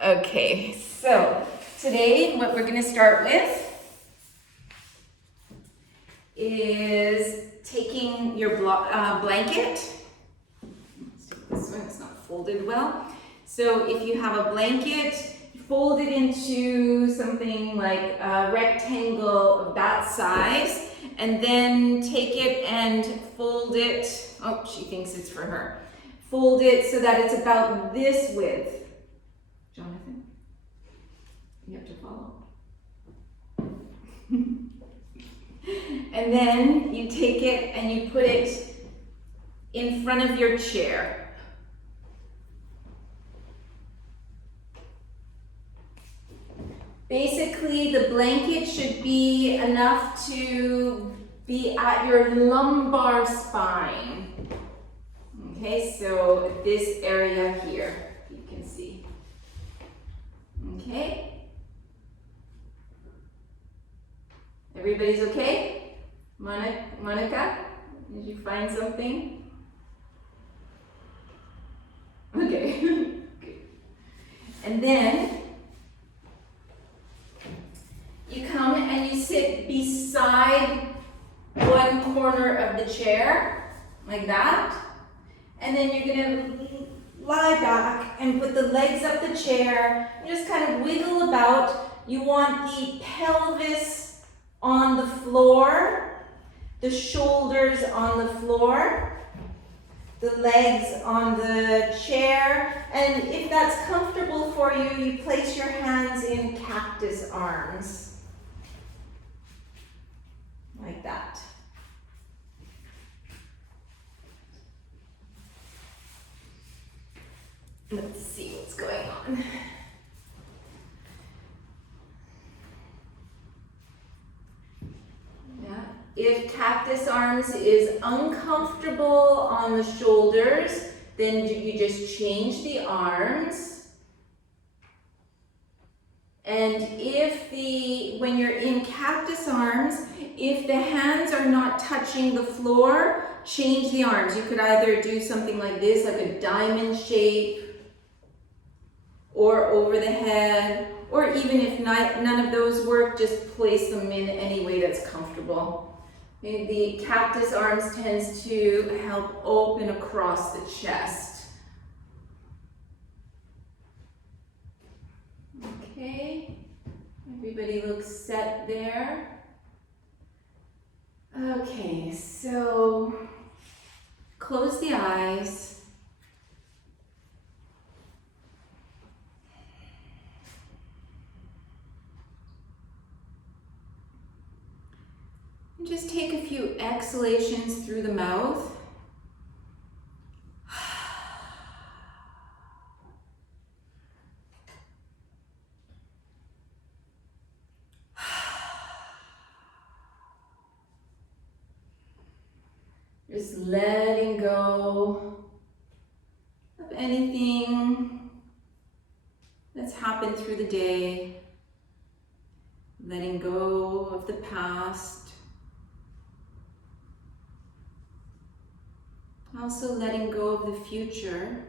Okay, so today what we're going to start with is taking your blanket. This one is not folded well. So if you have a blanket, fold it into something like a rectangle of that size, and then take it and fold it. Oh, she thinks it's for her. Fold it so that it's about this width. Jonathan, you have to follow. And then you take it and you put it in front of your chair. Basically, the blanket should be enough to be at your lumbar spine. Okay, so this area here, you can see. Okay? Everybody's okay? Monica, did you find something? Okay. Okay. And then you come and you sit beside one corner of the chair, like that. And then you're gonna lie back and put the legs up the chair. And just kind of wiggle about. You want the pelvis on the floor, the shoulders on the floor, the legs on the chair. And if that's comfortable for you, you place your hands in cactus arms. Like that. Let's see what's going on. Yeah. If cactus arms is uncomfortable on the shoulders, then you just change the arms. And when you're in cactus arms, if the hands are not touching the floor, change the arms. You could either do something like this, like a diamond shape, or over the head, or even if none of those work, just place them in any way that's comfortable. The cactus arms tends to help open across the chest. Okay, everybody looks set there. Okay, so close the eyes. And just take a few exhalations through the mouth. Just letting go of anything that's happened through the day. Letting go of the past. Also letting go of the future.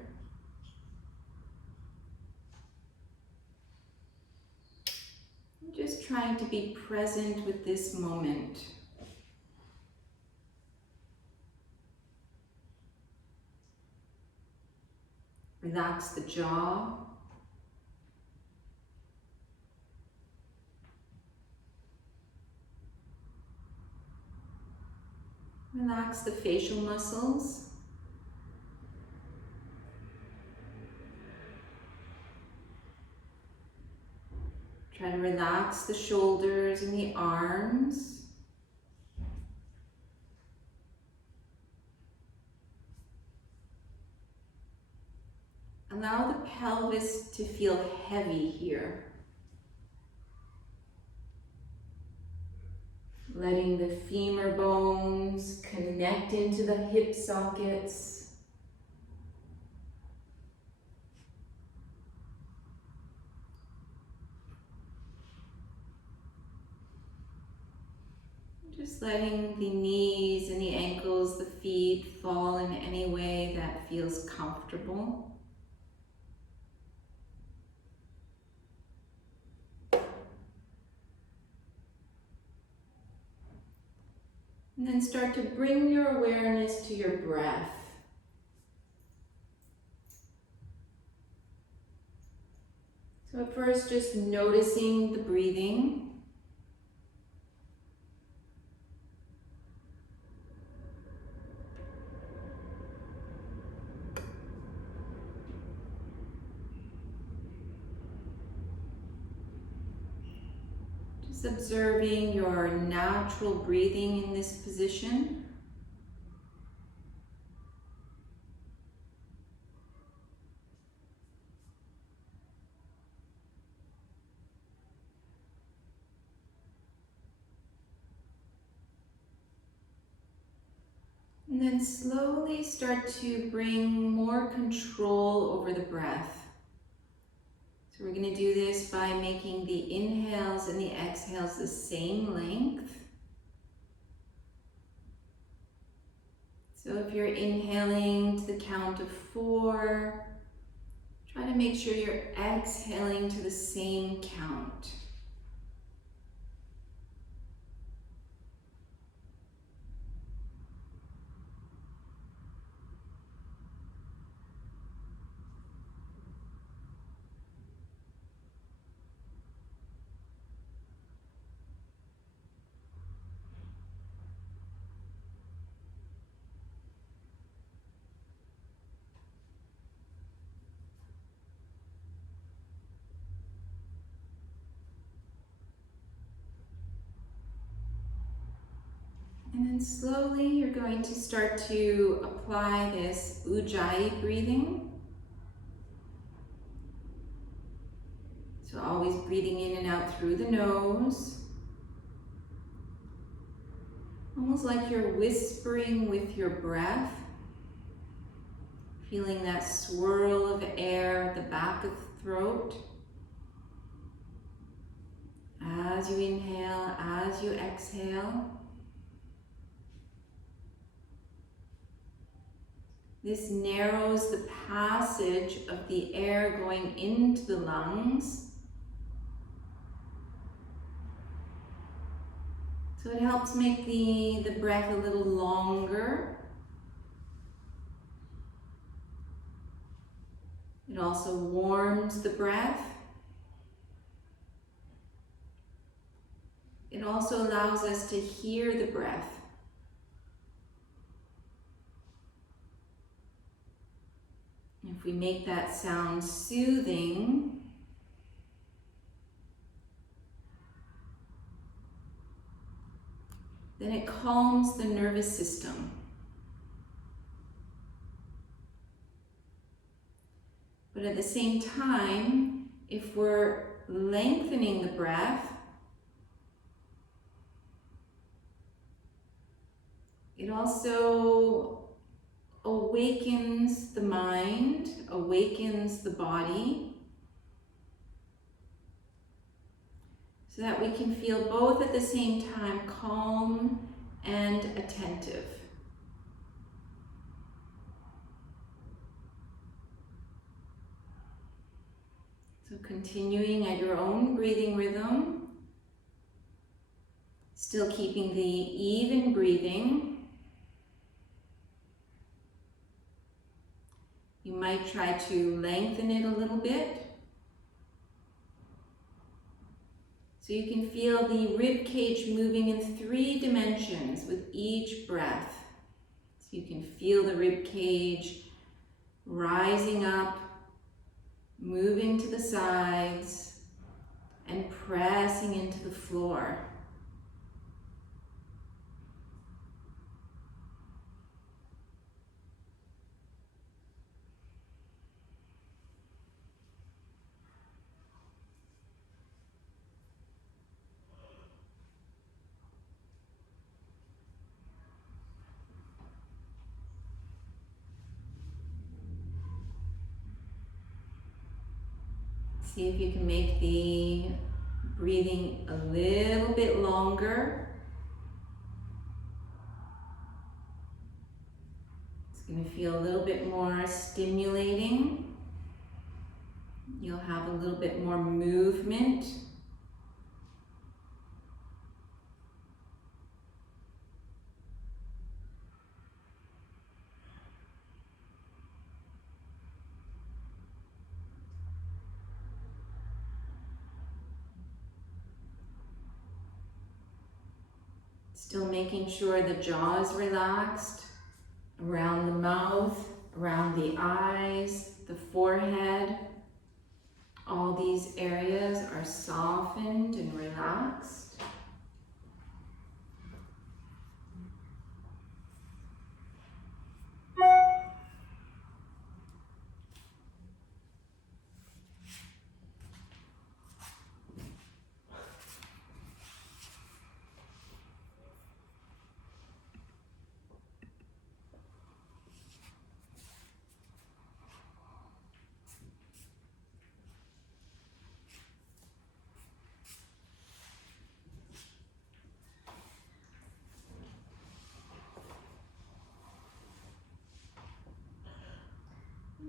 Just trying to be present with this moment. Relax the jaw. Relax the facial muscles. Try to relax the shoulders and the arms. Allow the pelvis to feel heavy here. Letting the femur bones connect into the hip sockets. Just letting the knees and the ankles, the feet fall in any way that feels comfortable. And then start to bring your awareness to your breath. So at first, just noticing the breathing. Just observing your natural breathing in this position. And then slowly start to bring more control over the breath. So we're going to do this by making the inhales and the exhales the same length. So if you're inhaling to the count of 4, try to make sure you're exhaling to the same count. And then slowly you're going to start to apply this ujjayi breathing. So always breathing in and out through the nose. Almost like you're whispering with your breath. Feeling that swirl of air at the back of the throat. As you inhale, as you exhale. This narrows the passage of the air going into the lungs. So it helps make the breath a little longer. It also warms the breath. It also allows us to hear the breath. If we make that sound soothing, then it calms the nervous system. But at the same time, if we're lengthening the breath, it also awakens the mind, awakens the body, so that we can feel both at the same time calm and attentive. So continuing at your own breathing rhythm, still keeping the even breathing. You might try to lengthen it a little bit. So you can feel the rib cage moving in 3 dimensions with each breath. So you can feel the rib cage rising up, moving to the sides, and pressing into the floor. See if you can make the breathing a little bit longer. It's going to feel a little bit more stimulating. You'll have a little bit more movement. Still making sure the jaw is relaxed, around the mouth, around the eyes, the forehead. All these areas are softened and relaxed.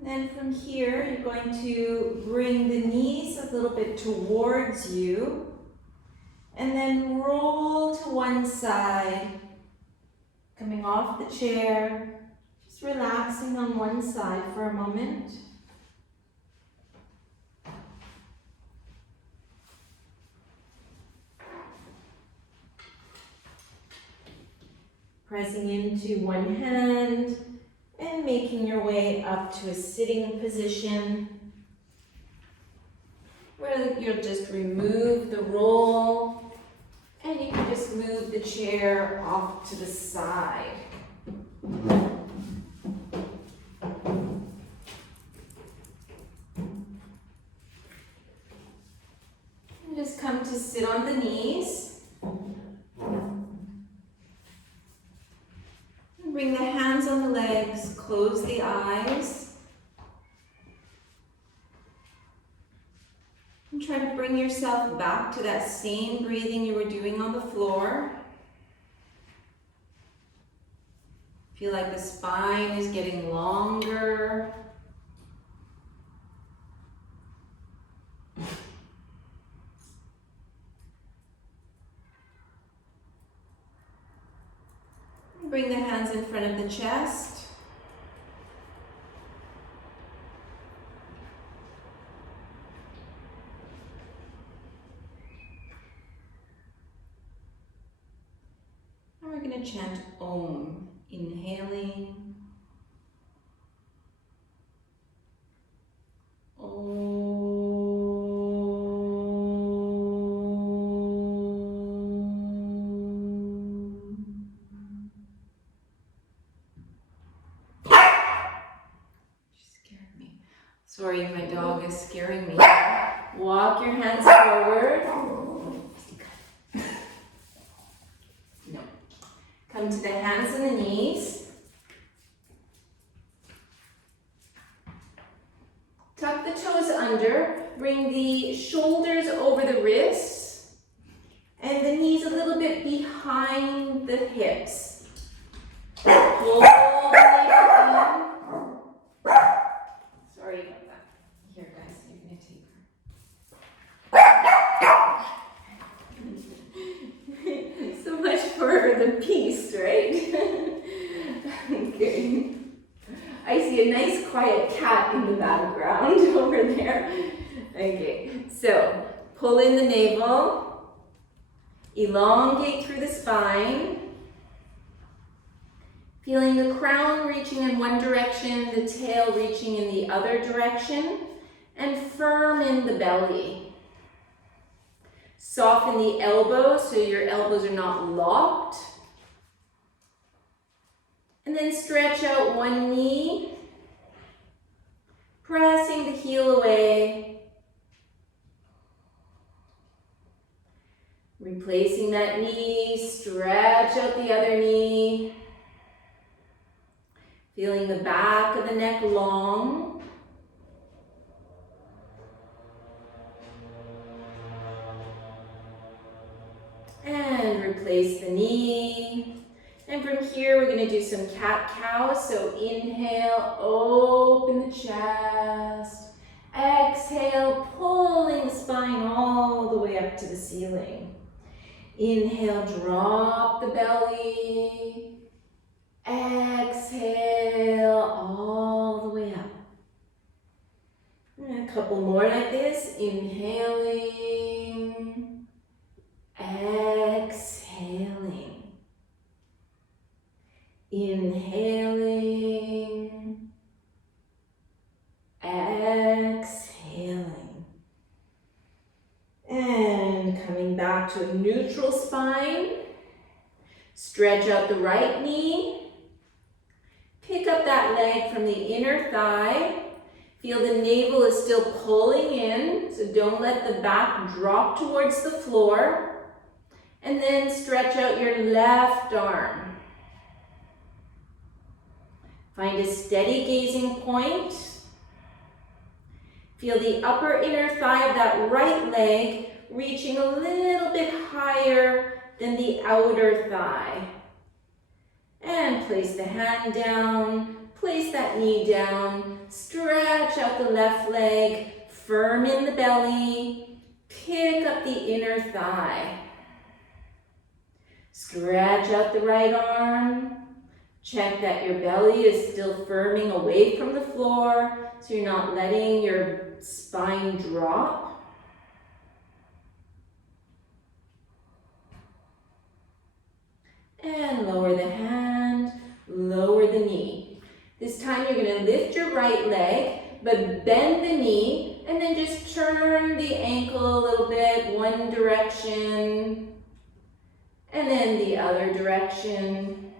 Then from here, you're going to bring the knees a little bit towards you and then roll to one side, coming off the chair, just relaxing on one side for a moment. Pressing into one hand, and making your way up to a sitting position where you'll just remove the roll and you can just move the chair off to the side. And just come to sit on the knees. Bring the hands on the legs, close the eyes. And try to bring yourself back to that same breathing you were doing on the floor. Feel like the spine is getting longer. Bring the hands in front of the chest. And we're going to chant Om, inhaling. Om. Sorry, my dog is scaring me. Walk your hands forward. No. Come to the hands and the knees. Tuck the toes under. Bring the shoulders over the wrists and the knees a little bit behind the hips. Pull the leg in. Sorry about that. Here, guys, you're going to take her. So much for the peace, right? Okay. I see a nice quiet cat in the background over there. Okay, so pull in the navel, elongate through the spine. Feeling the crown reaching in one direction, the tail reaching in the other direction, and firm in the belly. Soften the elbows so your elbows are not locked. And then stretch out one knee, pressing the heel away. Replacing that knee, stretch out the other knee. Feeling the back of the neck long. And replace the knee. And from here, we're going to do some cat-cow. So inhale, open the chest. Exhale, pulling the spine all the way up to the ceiling. Inhale, drop the belly. Exhale all the way up. And a couple more like this. Inhaling, exhaling. back to a neutral spine. Stretch out the right knee. Pick up that leg from the inner thigh. Feel the navel is still pulling in, so don't let the back drop towards the floor. And then stretch out your left arm. Find a steady gazing point. Feel the upper inner thigh of that right leg reaching a little bit higher than the outer thigh. And place the hand down, place that knee down, stretch out the left leg, firm in the belly, pick up the inner thigh. Stretch out the right arm, check that your belly is still firming away from the floor, so you're not letting your spine drop. And lower the hand, lower the knee. This time you're going to lift your right leg, but bend the knee, and then just turn the ankle a little bit, one direction, and then the other direction.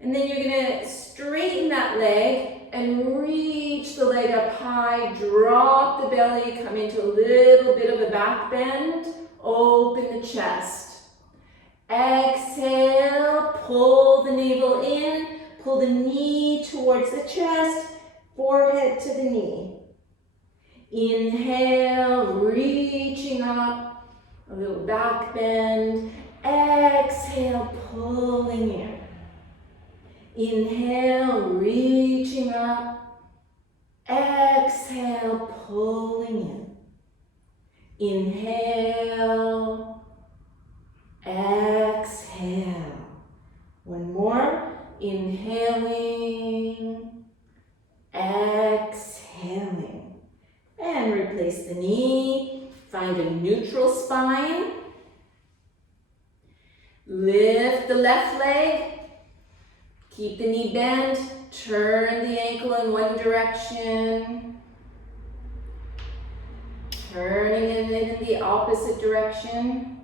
And then you're going to straighten that leg and reach the leg up high, drop the belly, come into a little bit of a back bend, open the chest. Exhale, pull the navel in, pull the knee towards the chest, forehead to the knee. Inhale, reaching up, a little back bend. Exhale, pulling in. Inhale, reaching up. Exhale, pulling in. Inhale. Exhale. One more. Inhaling. Exhaling. And replace the knee. Find a neutral spine. Lift the left leg. Keep the knee bent. Turn the ankle in one direction. Turning it in the opposite direction.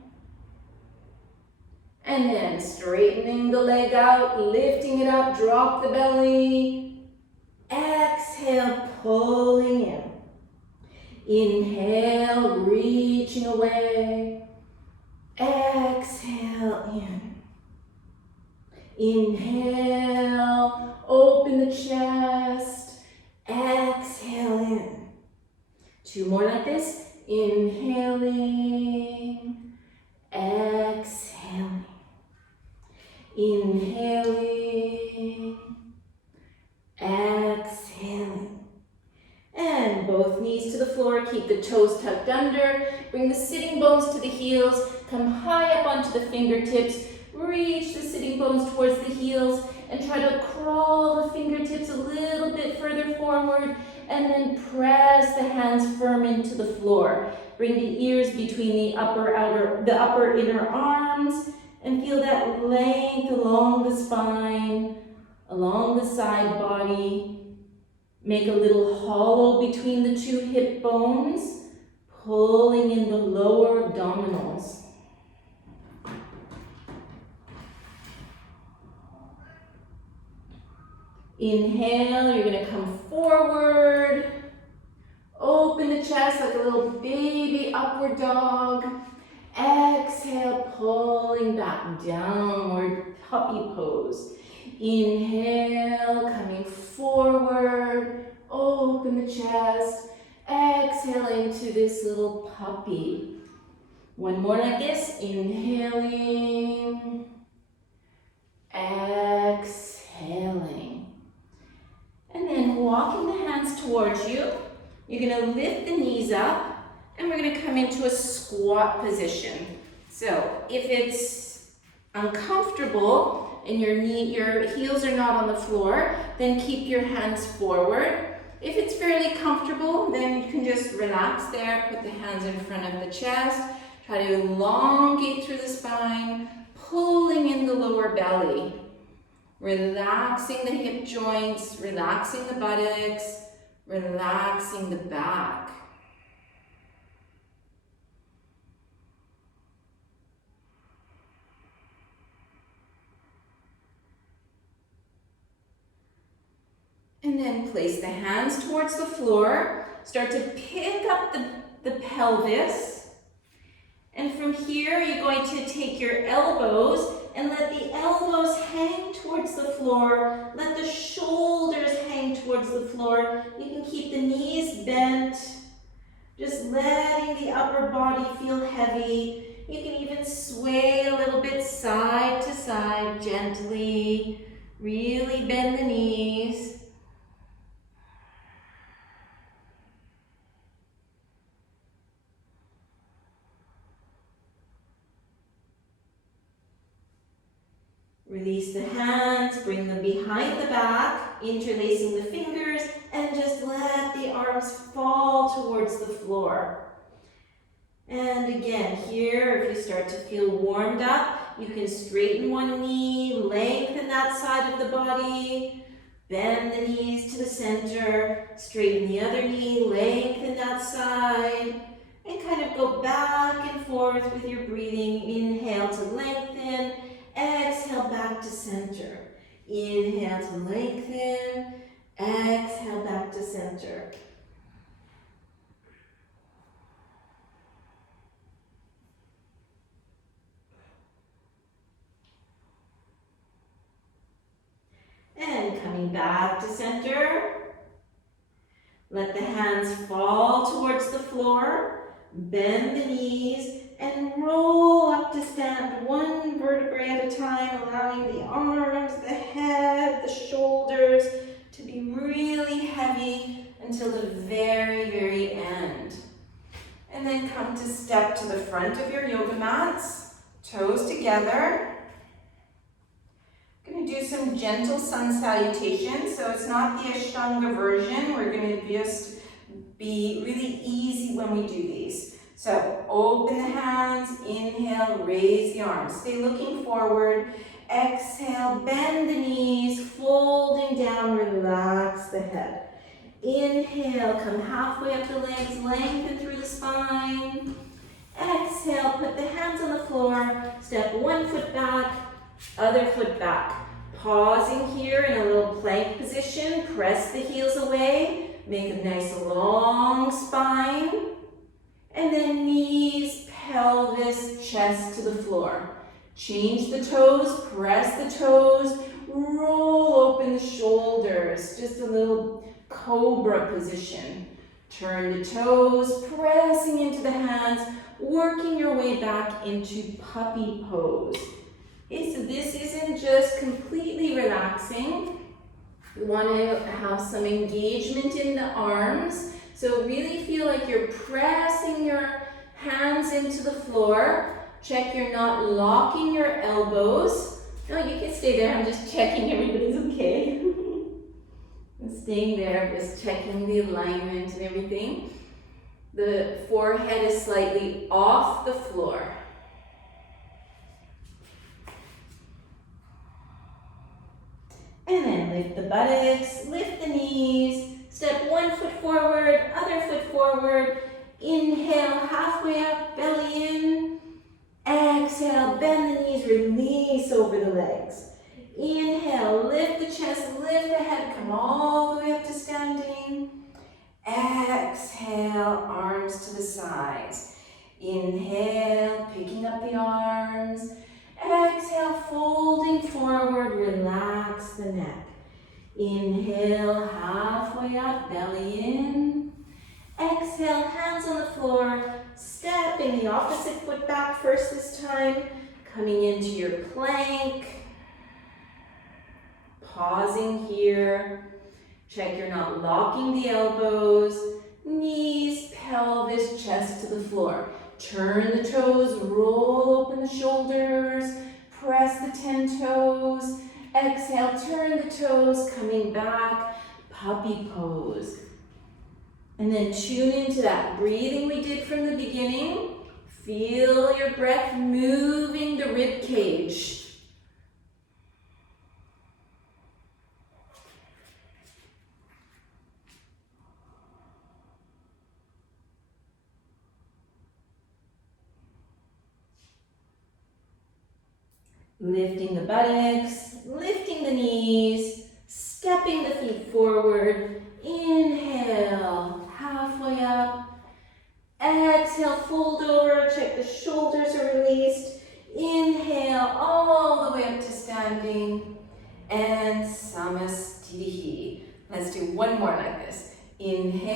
And then straightening the leg out, lifting it up, drop the belly. Exhale, pulling in. Inhale, reaching away. Exhale in. Inhale, open the chest. Exhale in. Two more like this. Inhaling, exhaling. Inhaling, exhaling. And both knees to the floor, keep the toes tucked under, bring the sitting bones to the heels, come high up onto the fingertips, reach the sitting bones towards the heels, and try to crawl the fingertips a little bit further forward, and then press the hands firm into the floor. Bring the ears between the upper inner arms, and feel that length along the spine, along the side body. Make a little hollow between the two hip bones, pulling in the lower abdominals. Inhale, you're going to come forward. Open the chest like a little baby upward dog. Exhale, pulling back, downward puppy pose. Inhale, coming forward, open the chest. Exhale into this little puppy. One more like this, inhaling, exhaling. And then walking the hands towards you, you're going to lift the knees up, and we're going to come into a squat position. So if it's uncomfortable and your heels are not on the floor, then keep your hands forward. If it's fairly comfortable, then you can just relax there, put the hands in front of the chest, try to elongate through the spine, pulling in the lower belly, relaxing the hip joints, relaxing the buttocks, relaxing the back. And then place the hands towards the floor. Start to pick up the pelvis. And from here, you're going to take your elbows and let the elbows hang towards the floor. Let the shoulders hang towards the floor. You can keep the knees bent. Just letting the upper body feel heavy. You can even sway a little bit side to side gently. Really bend the knees. Release the hands, bring them behind the back, interlacing the fingers, and just let the arms fall towards the floor. And again, here, if you start to feel warmed up, you can straighten one knee, lengthen that side of the body, bend the knees to the center, straighten the other knee, lengthen that side, and kind of go back and forth with your breathing. Inhale to lengthen, exhale back to center. Inhale to lengthen, exhale back to center. And coming back to center. Let the hands fall towards the floor. Bend the knees and roll up to stand, one vertebrae at a time, allowing the arms, the head, the shoulders to be really heavy until the very, very end. And then come to step to the front of your yoga mats, toes together. Going to do some gentle sun salutation. So it's not the Ashtanga version. We're going to just be really easy when we do these. So open the hands, inhale, raise the arms. Stay looking forward. Exhale, bend the knees, folding down, relax the head. Inhale, come halfway up the legs, lengthen through the spine. Exhale, put the hands on the floor, step one foot back, other foot back. Pausing here in a little plank position, press the heels away, make a nice long spine, and then knees, pelvis, chest to the floor. Change the toes, press the toes, roll open the shoulders, just a little cobra position. Turn the toes, pressing into the hands, working your way back into puppy pose. Okay, so this isn't just completely relaxing. You want to have some engagement in the arms. So really feel like you're pressing your hands into the floor. Check you're not locking your elbows. No, you can stay there. I'm just checking everybody's okay. Staying there, just checking the alignment and everything. The forehead is slightly off the floor. And then lift the buttocks, lift the knees, step one foot forward, other foot forward. Inhale, halfway up, belly in. Exhale, bend the knees, release over the legs. Inhale, lift the chest, lift the head, come all the way up to standing. Exhale, arms to the sides. Inhale, picking up the arms. Exhale, folding forward, relax the neck. Inhale, halfway up, belly in. Exhale, hands on the floor, stepping the opposite foot back first this time, coming into your plank. Pausing here. Check you're not locking the elbows, knees, pelvis, chest to the floor. Turn the toes, roll open the shoulders, press the 10 toes. Exhale, turn the toes, coming back, puppy pose. And then tune into that breathing we did from the beginning. Feel your breath moving the rib cage. Lifting the buttocks, lifting the knees, step stepping the feet forward. Inhale, halfway up. Exhale, fold over, check the shoulders are released. Inhale, all the way up to standing. And samastitihi. Let's do one more like this. Inhaling,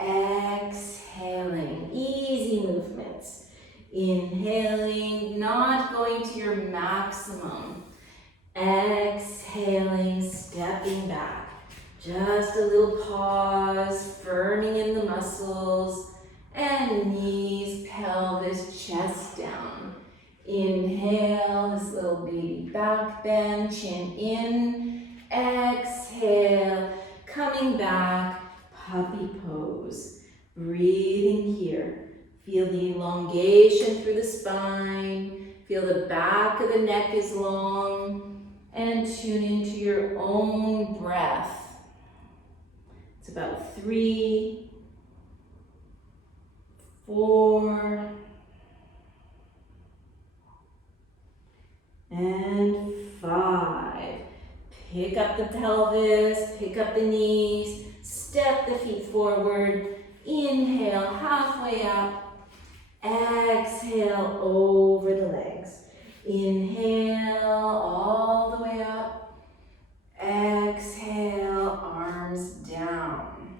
exhaling. Easy movements. Inhaling, not going to your maximum. Exhaling, stepping back. Just a little pause, firming in the muscles, and knees, pelvis, chest down. Inhale, this little baby back bend, chin in. Exhale, coming back, puppy pose. Breathing here. Feel the elongation through the spine. Feel the back of the neck is long. And tune into your own breath. It's about 3, 4, and 5. Pick up the pelvis, pick up the knees, step the feet forward. Inhale, halfway up. Exhale, over the legs. Inhale, all the way up. Exhale, arms down.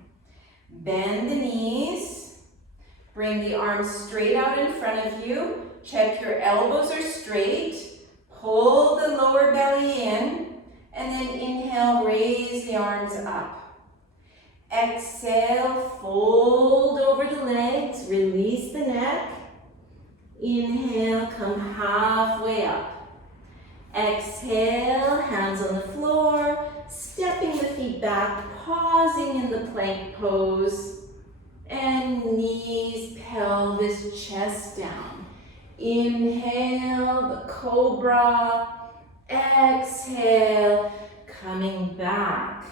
Bend the knees. Bring the arms straight out in front of you. Check your elbows are straight. Pull the lower belly in. And then inhale, raise the arms up. Exhale, fold over the legs. Release the neck. Inhale, come halfway up. Exhale, hands on the floor, stepping the feet back, pausing in the plank pose, and knees, pelvis, chest down. Inhale, the cobra. Exhale, coming back.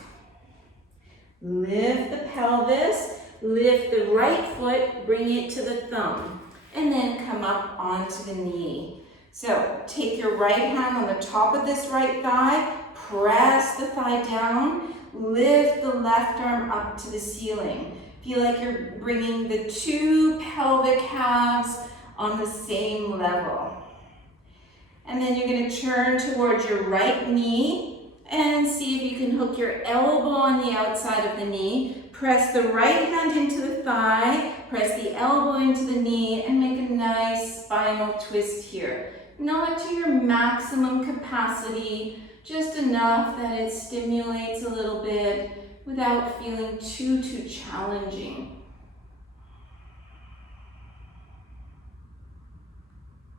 Lift the pelvis, lift the right foot, bring it to the thumb, and then come up onto the knee. So take your right hand on the top of this right thigh, press the thigh down, lift the left arm up to the ceiling. Feel like you're bringing the 2 pelvic halves on the same level. And then you're going to turn towards your right knee and see if you can hook your elbow on the outside of the knee. Press the right hand into the thigh, press the elbow into the knee, and make a nice spinal twist here. Not to your maximum capacity, just enough that it stimulates a little bit without feeling too challenging.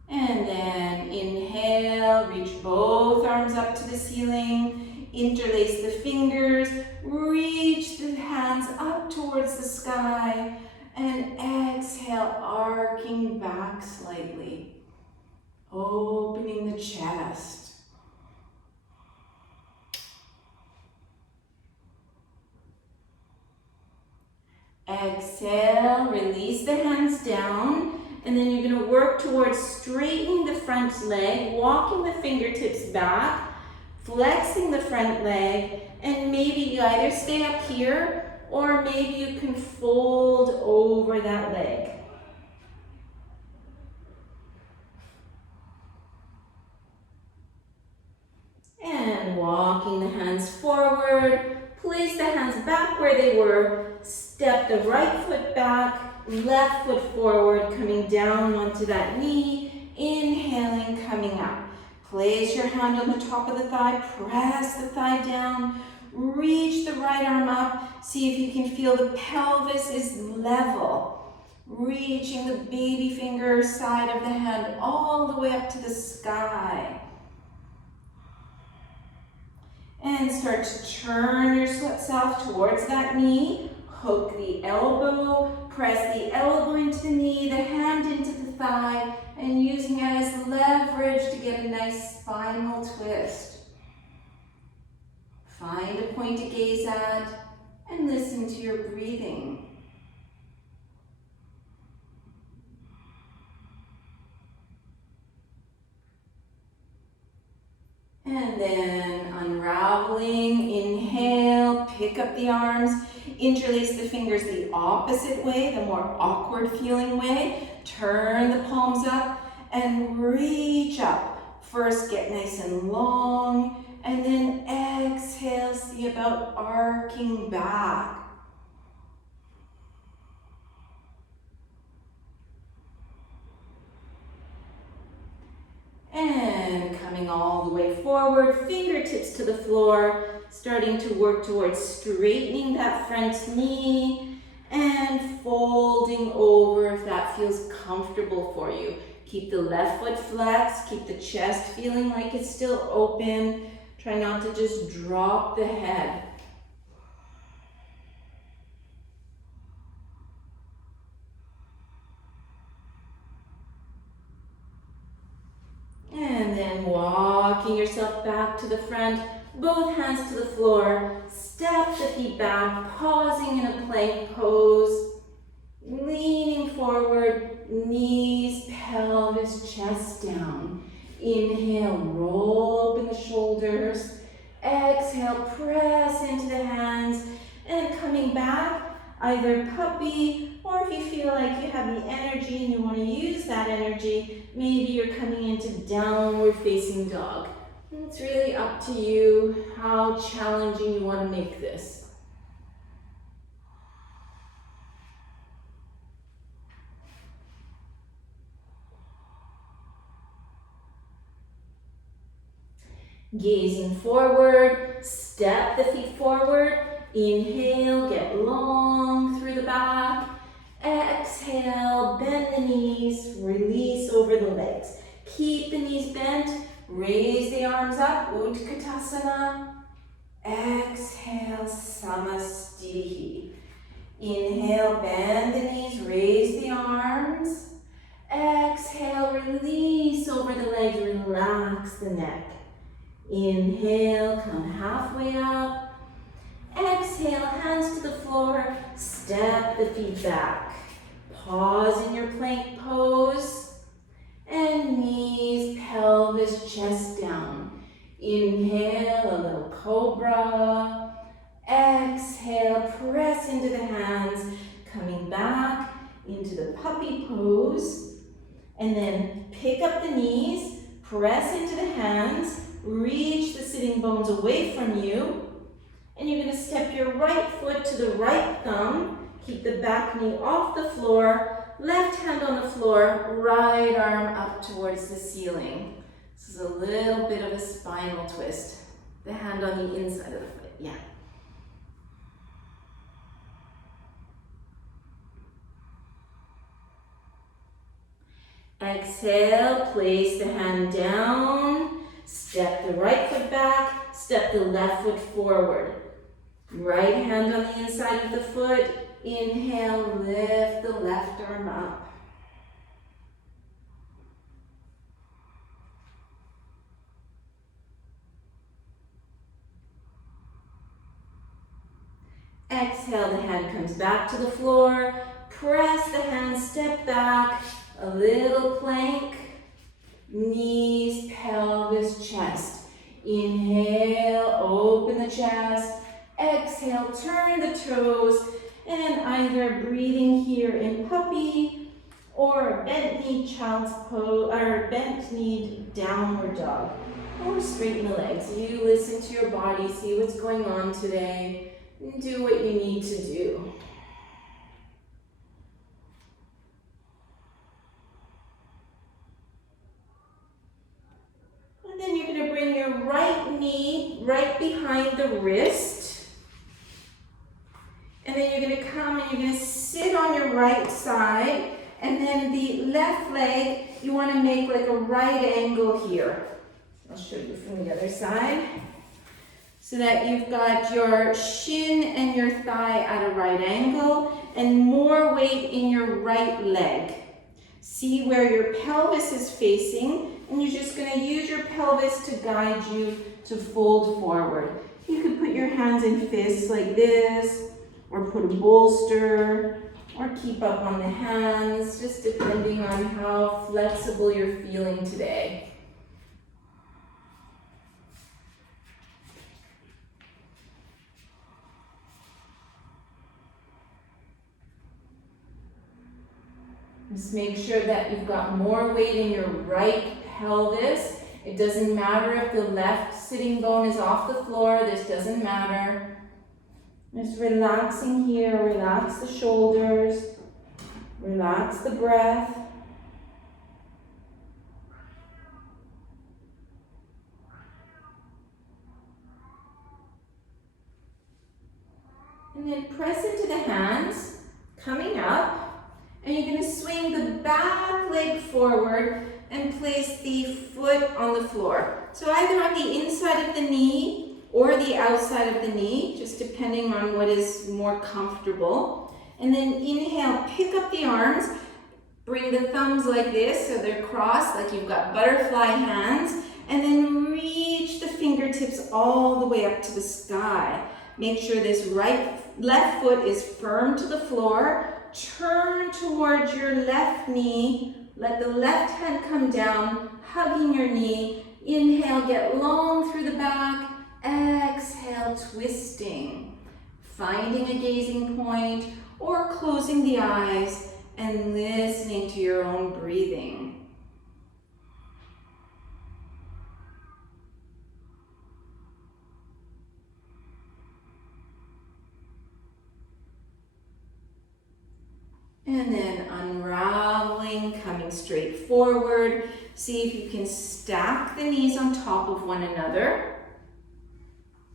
And then inhale, reach both arms up to the ceiling, interlace the fingers, reach the hands up towards the sky, and exhale, arcing back slightly. Opening the chest. Exhale, release the hands down, and then you're going to work towards straightening the front leg, walking the fingertips back, flexing the front leg, and maybe you either stay up here or maybe you can fold over that leg. And walking the hands forward, place the hands back where they were, step the right foot back, left foot forward, coming down onto that knee, inhaling, coming up. Place your hand on the top of the thigh, press the thigh down, reach the right arm up, see if you can feel the pelvis is level. Reaching the baby finger side of the hand all the way up to the sky. And start to turn yourself towards that knee. Hook the elbow, press the elbow into the knee, the hand into the thigh, and using it as leverage to get a nice spinal twist. Find a point to gaze at and listen to your breathing. And then unwrap traveling. Inhale, pick up the arms, interlace the fingers the opposite way, the more awkward feeling way. Turn the palms up and reach up. First, get nice and long, and then exhale, see about arcing back. And coming all the way forward, fingertips to the floor, starting to work towards straightening that front knee and folding over if that feels comfortable for you. Keep the left foot flexed, keep the chest feeling like it's still open. Try not to just drop the head. And then walking yourself back to the front, both hands to the floor, step the feet back, pausing in a plank pose, leaning forward, knees, pelvis, chest down. Inhale, roll open the shoulders. Exhale, press into the hands, and coming back, either puppy, or if you feel like you have the energy and you want to use that energy, maybe you're coming into downward facing dog. It's really up to you how challenging you want to make this. Gazing forward, step the feet forward. Inhale, get long through the back. Exhale, bend the knees, release over the legs. Keep the knees bent, raise the arms up, Utkatasana. Exhale, Samastitihi. Inhale, bend the knees, raise the arms. Exhale, release over the legs, relax the neck. Inhale, come halfway up. Exhale, hands to the floor, step the feet back. Pause in your plank pose, and knees, pelvis, chest down. Inhale, a little cobra. Exhale, press into the hands, coming back into the puppy pose, and then pick up the knees, press into the hands, reach the sitting bones away from you. And you're going to step your right foot to the right thumb. Keep the back knee off the floor. Left hand on the floor. Right arm up towards the ceiling. This is a little bit of a spinal twist. The hand on the inside of the foot. Yeah. Exhale. Place the hand down. Step the right foot back. Step the left foot forward. Right hand on the inside of the foot. Inhale, lift the left arm up. Exhale, the hand comes back to the floor. Press the hand, step back, a little plank. Knees, pelvis, chest. Inhale, open the chest. Exhale, turn the toes, and either breathing here in puppy or bent knee child's pose, or bent knee downward dog, or straighten the legs. You listen to your body, see what's going on today, and do what you need to do. And then you're going to bring your right knee right behind the wrist. And then you're going to come and you're going to sit on your right side. And then the left leg, you want to make like a right angle here. I'll show you from the other side. So that you've got your shin and your thigh at a right angle and more weight in your right leg. See where your pelvis is facing, and you're just going to use your pelvis to guide you to fold forward. You could put your hands in fists like this, or put a bolster, or keep up on the hands, just depending on how flexible you're feeling today. Just make sure that you've got more weight in your right pelvis. It doesn't matter if the left sitting bone is off the floor. This doesn't matter. Just relaxing here. Relax the shoulders. Relax the breath. And then press into the hands, coming up. And you're going to swing the back leg forward and place the foot on the floor. So either on the inside of the knee or the outside of the knee, just depending on what is more comfortable. And then inhale, pick up the arms, bring the thumbs like this so they're crossed, like you've got butterfly hands, and then reach the fingertips all the way up to the sky. Make sure this left foot is firm to the floor. Turn towards your left knee. Let the left hand come down, hugging your knee. Inhale, get long through the back. Exhale, twisting. Finding a gazing point or closing the eyes and listening to your own breathing. And then unraveling, coming straight forward. See if you can stack the knees on top of one another.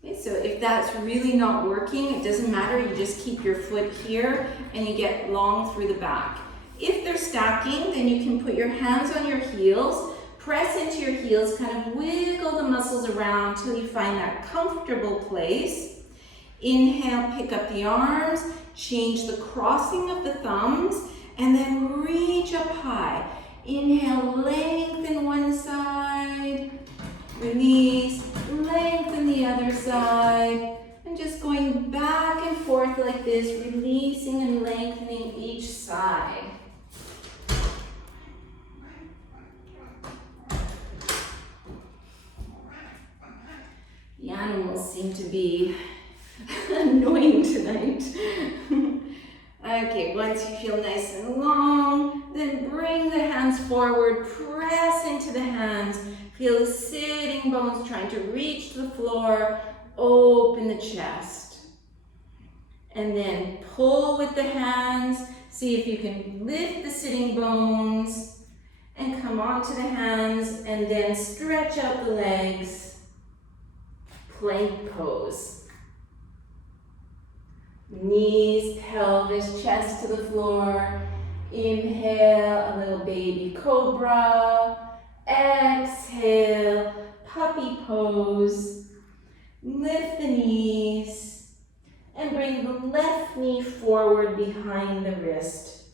Okay, so if that's really not working, it doesn't matter. You just keep your foot here and you get long through the back. If they're stacking, then you can put your hands on your heels, press into your heels, kind of wiggle the muscles around till you find that comfortable place. Inhale, pick up the arms, change the crossing of the thumbs, and then reach up high. Inhale, lengthen one side, release, lengthen the other side, and just going back and forth like this, releasing and lengthening each side. The animals seem to be annoying tonight. Okay, once you feel nice and long, then bring the hands forward, press into the hands, feel the sitting bones trying to reach the floor, open the chest. And then pull with the hands, see if you can lift the sitting bones and come onto the hands and then stretch out the legs, plank pose. Knees, pelvis, chest to the floor. Inhale, a little baby cobra. Exhale, puppy pose. Lift the knees and bring the left knee forward behind the wrist.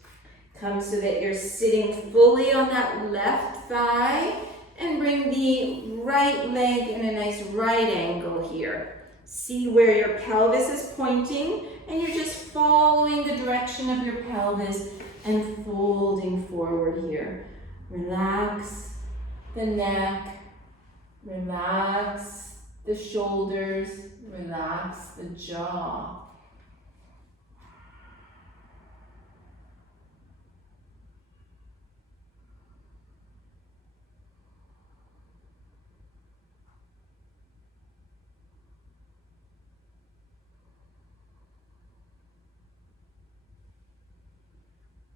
Come so that you're sitting fully on that left thigh and bring the right leg in a nice right angle here. See where your pelvis is pointing, and you're just following the direction of your pelvis and folding forward here. Relax the neck, relax the shoulders, relax the jaw.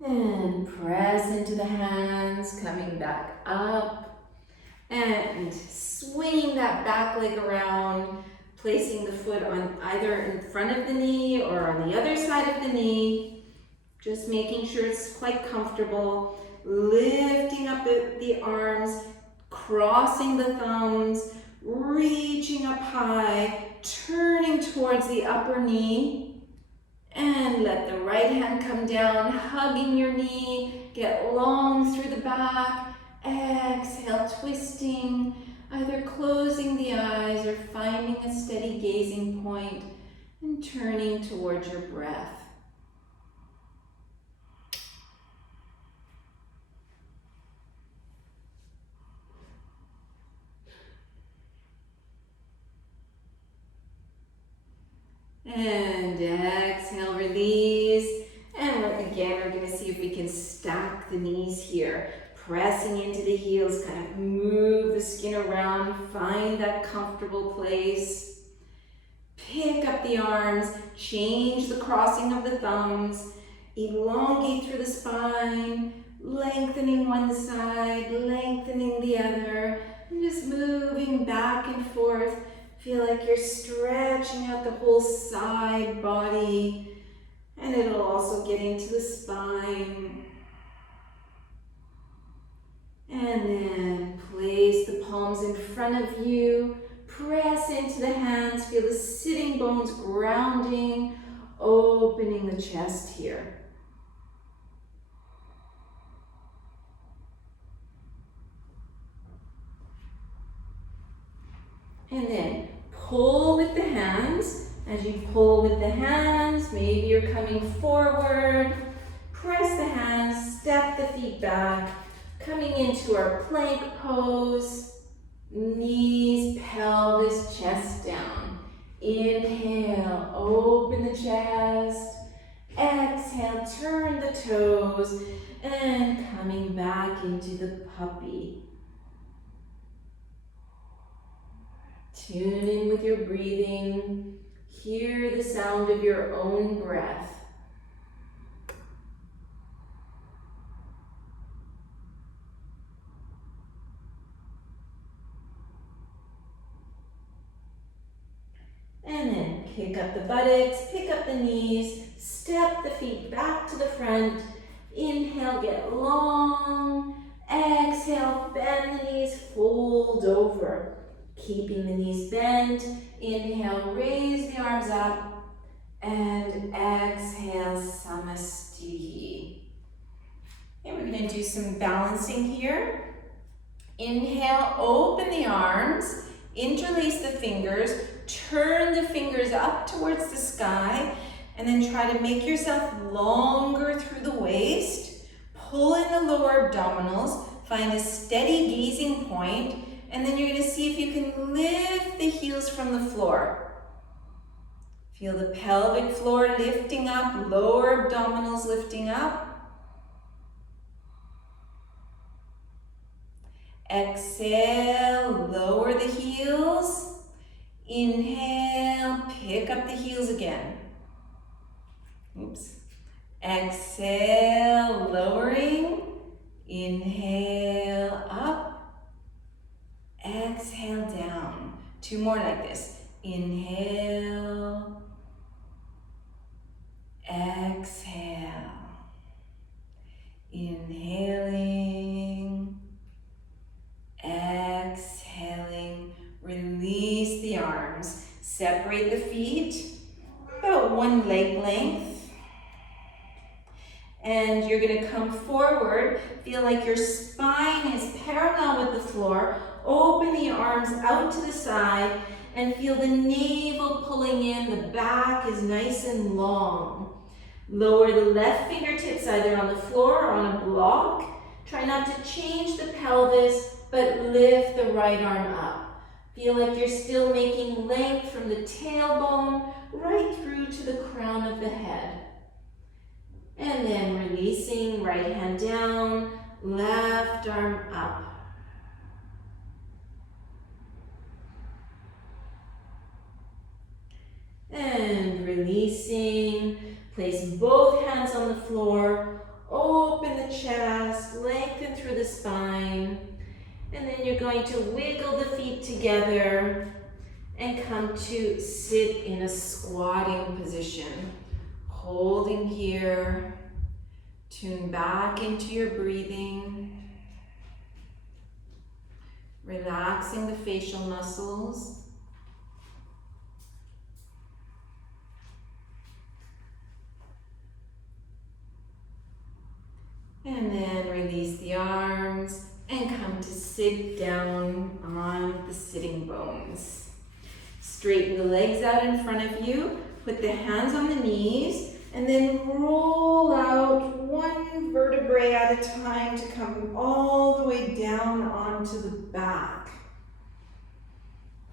And press into the hands, coming back up and swinging that back leg around, placing the foot on either in front of the knee or on the other side of the knee, just making sure it's quite comfortable, lifting up the arms, crossing the thumbs, reaching up high, turning towards the upper knee. And let the right hand come down, hugging your knee, get long through the back. Exhale, twisting, either closing the eyes or finding a steady gazing point and turning towards your breath. And exhale, release. And again, we're going to see if we can stack the knees here. Pressing into the heels, kind of move the skin around, find that comfortable place. Pick up the arms, change the crossing of the thumbs, elongate through the spine, lengthening one side, lengthening the other, and just moving back and forth. Feel like you're stretching out the whole side body, and it'll also get into the spine. And then place the palms in front of you. Press into the hands. Feel the sitting bones grounding, opening the chest here. And then pull with the hands. As you pull with the hands, maybe you're coming forward. Press the hands, step the feet back. Coming into our plank pose. Knees, pelvis, chest down. Inhale, open the chest. Exhale, turn the toes. And coming back into the puppy. Tune in with your breathing. Hear the sound of your own breath. And then pick up the buttocks, pick up the knees, step the feet back to the front. Inhale, get long. Exhale, bend the knees, fold over. Keeping the knees bent. Inhale, raise the arms up. And exhale, samastiti. And we're going to do some balancing here. Inhale, open the arms. Interlace the fingers, turn the fingers up towards the sky, and then try to make yourself longer through the waist. Pull in the lower abdominals, find a steady gazing point, and then you're going to see if you can lift the heels from the floor. Feel the pelvic floor lifting up, lower abdominals lifting up. Exhale, lower the heels. Inhale, pick up the heels again. Oops. Exhale, lowering. Inhale, up. Exhale, down. Two more like this. Inhale. Exhale. Inhaling. Exhaling, release the arms. Separate the feet, about one leg length. And you're gonna come forward. Feel like your spine is parallel with the floor. Open the arms out to the side and feel the navel pulling in. The back is nice and long. Lower the left fingertips either on the floor or on a block. Try not to change the pelvis, but lift the right arm up. Feel like you're still making length from the tailbone right through to the crown of the head. And then releasing, right hand down, left arm up. And releasing, place both hands on the floor, open the chest, lengthen through the spine. And then you're going to wiggle the feet together and come to sit in a squatting position. Holding here, tune back into your breathing. Relaxing the facial muscles. And then release the arms. And come to sit down on the sitting bones. Straighten the legs out in front of you. Put the hands on the knees. And then roll out one vertebrae at a time to come all the way down onto the back.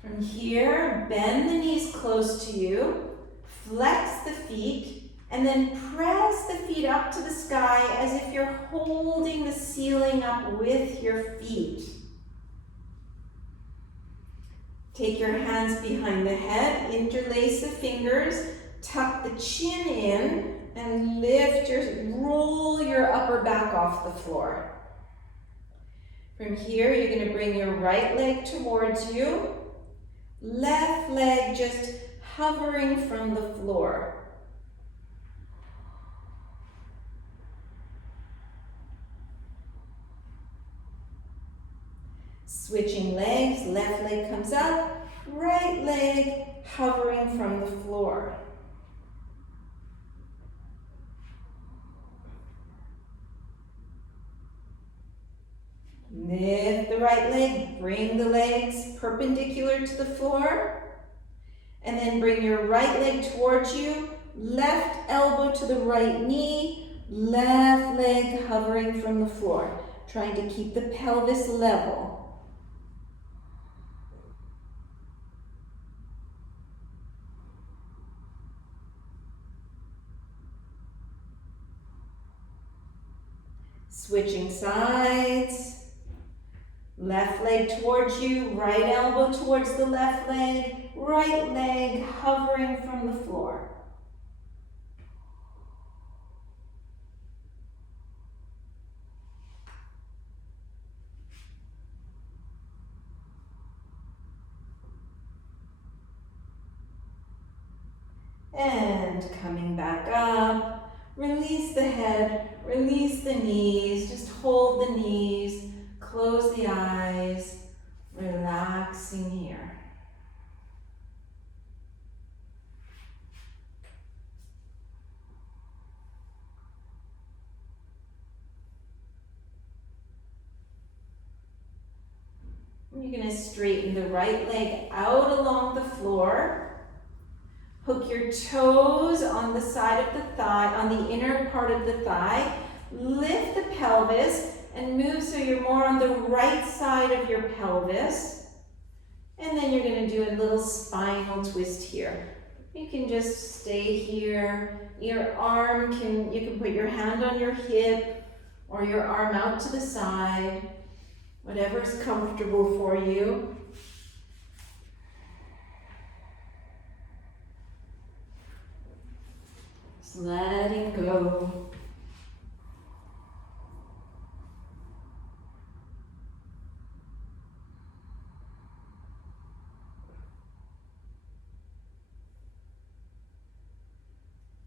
From here, bend the knees close to you. Flex the feet. And then press the feet up to the sky as if you're holding the ceiling up with your feet. Take your hands behind the head, interlace the fingers, tuck the chin in, and roll your upper back off the floor. From here, you're going to bring your right leg towards you, left leg just hovering from the floor. Switching legs, left leg comes up, right leg hovering from the floor. Lift the right leg, bring the legs perpendicular to the floor, and then bring your right leg towards you, left elbow to the right knee, left leg hovering from the floor, trying to keep the pelvis level. Switching sides. Left leg towards you, right elbow towards the left leg, right leg hovering from the floor. And coming back up, release the head, release the knees, just hold the knees. Close the eyes, relaxing here. You're going to straighten the right leg out along the floor. Hook your toes on the side of the thigh, on the inner part of the thigh. Lift the pelvis and move so you're more on the right side of your pelvis. And then you're going to do a little spinal twist here. You can just stay here. Your arm you can put your hand on your hip or your arm out to the side, whatever's comfortable for you. Just letting go.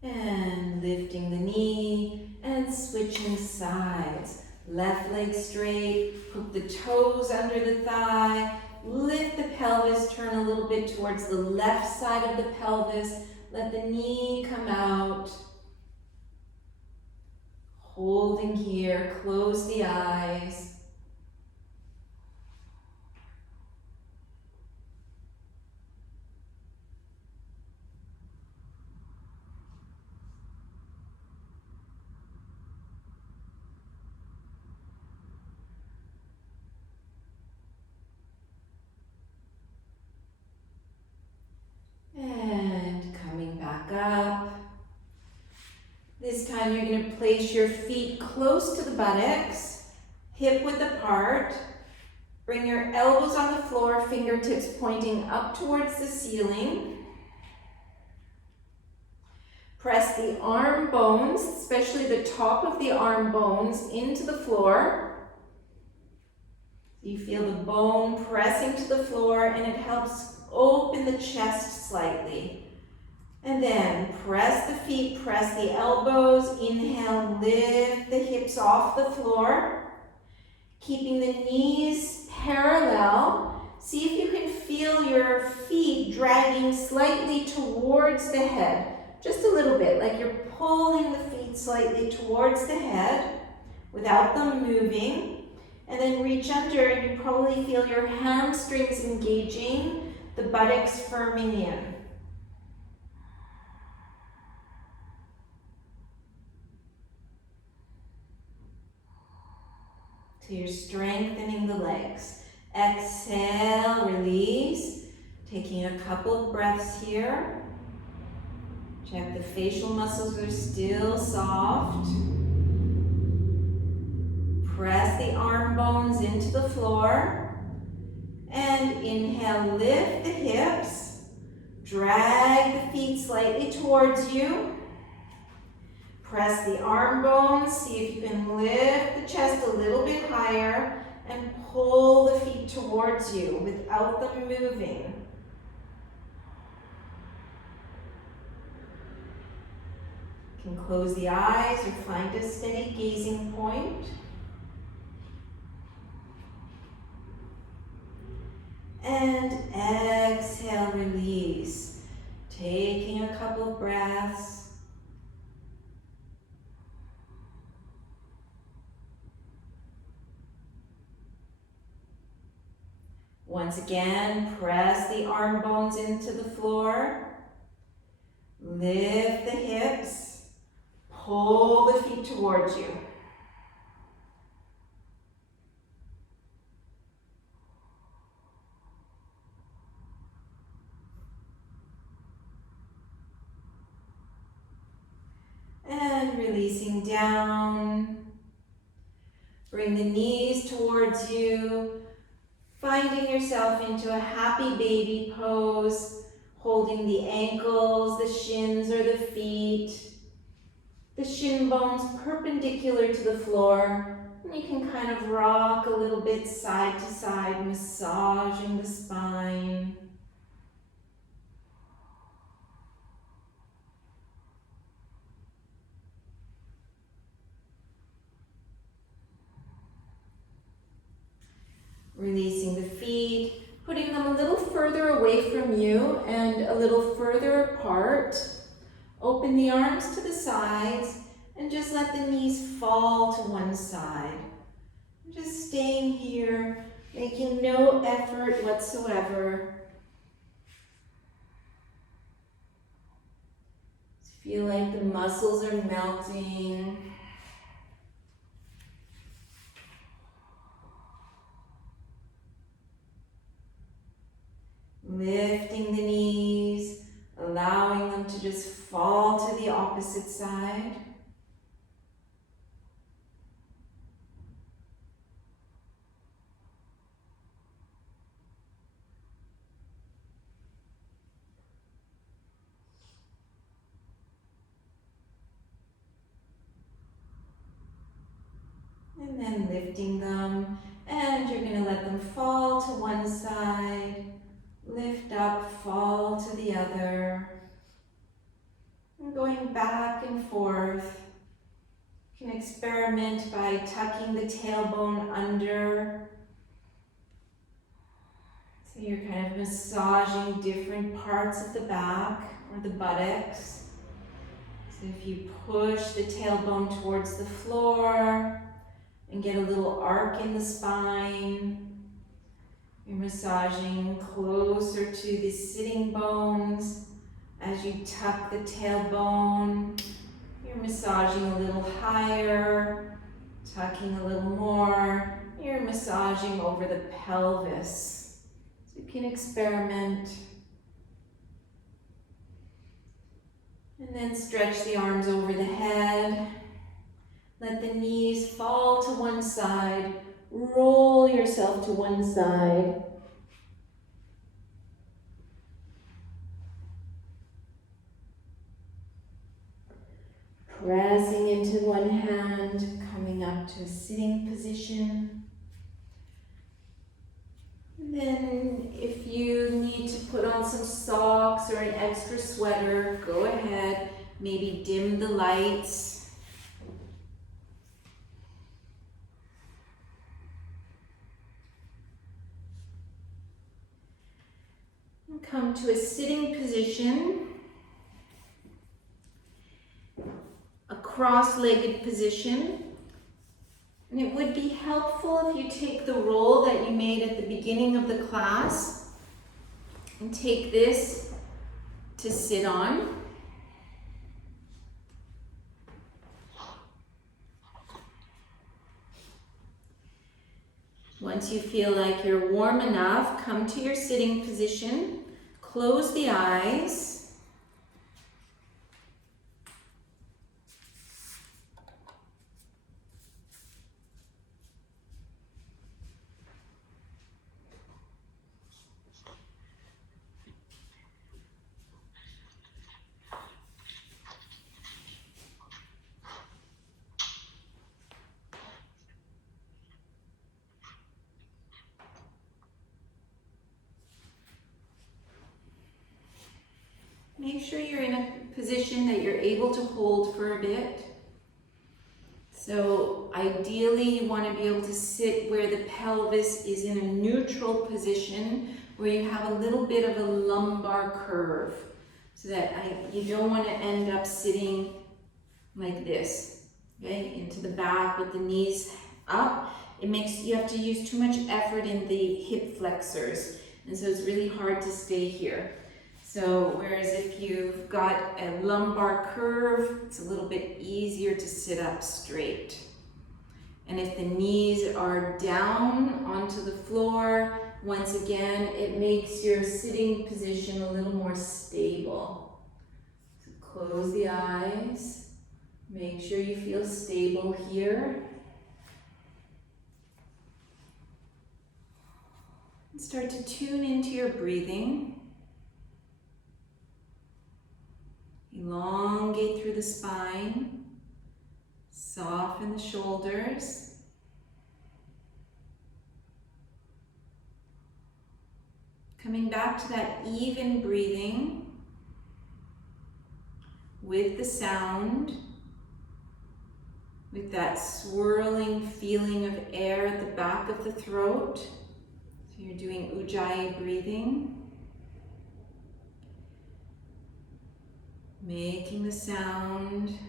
And lifting the knee and switching sides. Left leg straight, hook the toes under the thigh, lift the pelvis, turn a little bit towards the left side of the pelvis, let the knee come out. Holding here, close the eyes. Up. This time you're going to place your feet close to the buttocks, hip width apart. Bring your elbows on the floor, fingertips pointing up towards the ceiling. Press the arm bones, especially the top of the arm bones, into the floor. You feel the bone pressing to the floor and it helps open the chest slightly. And then press the feet, press the elbows, inhale, lift the hips off the floor. Keeping the knees parallel, see if you can feel your feet dragging slightly towards the head. Just a little bit, like you're pulling the feet slightly towards the head without them moving. And then reach under and you probably feel your hamstrings engaging, the buttocks firming in. So you're strengthening the legs. Exhale, release. Taking a couple of breaths here. Check the facial muscles are still soft. Press the arm bones into the floor. And inhale, lift the hips. Drag the feet slightly towards you. Press the arm bones. See if you can lift the chest a little bit higher and pull the feet towards you without them moving. You can close the eyes or find a steady gazing point. And exhale, release. Taking a couple of breaths. Once again, press the arm bones into the floor. Lift the hips. Pull the feet towards you. And releasing down. Bring the knees towards you. Finding yourself into a happy baby pose, holding the ankles, the shins or the feet, the shin bones perpendicular to the floor. And you can kind of rock a little bit side to side, massaging the spine. Releasing the feet, putting them a little further away from you and a little further apart. Open the arms to the sides and just let the knees fall to one side. Just staying here, making no effort whatsoever. Just feel like the muscles are melting. Lifting the knees, allowing them to just fall to the opposite side. And then lifting them, and you're going to let them fall to one side. Lift up, fall to the other. And going back and forth. You can experiment by tucking the tailbone under. So you're kind of massaging different parts of the back or the buttocks. So if you push the tailbone towards the floor and get a little arc in the spine, you're massaging closer to the sitting bones. As you tuck the tailbone, you're massaging a little higher, tucking a little more. You're massaging over the pelvis. So you can experiment. And then stretch the arms over the head. Let the knees fall to one side. Roll yourself to one side. Pressing into one hand, coming up to a sitting position. And then if you need to put on some socks or an extra sweater, go ahead. Maybe dim the lights. Come to a sitting position, a cross-legged position. And it would be helpful if you take the roll that you made at the beginning of the class and take this to sit on. Once you feel like you're warm enough, come to your sitting position. Close the eyes. Make sure you're in a position that you're able to hold for a bit. So ideally you want to be able to sit where the pelvis is in a neutral position, where you have a little bit of a lumbar curve, so that you don't want to end up sitting like this, okay, into the back with the knees up. It makes you have to use too much effort in the hip flexors, and so it's really hard to stay here. So whereas if you've got a lumbar curve, it's a little bit easier to sit up straight. And if the knees are down onto the floor, once again, it makes your sitting position a little more stable. So close the eyes. Make sure you feel stable here. And start to tune into your breathing. Elongate through the spine, soften the shoulders. Coming back to that even breathing with the sound, with that swirling feeling of air at the back of the throat. So you're doing Ujjayi breathing. Making the sound,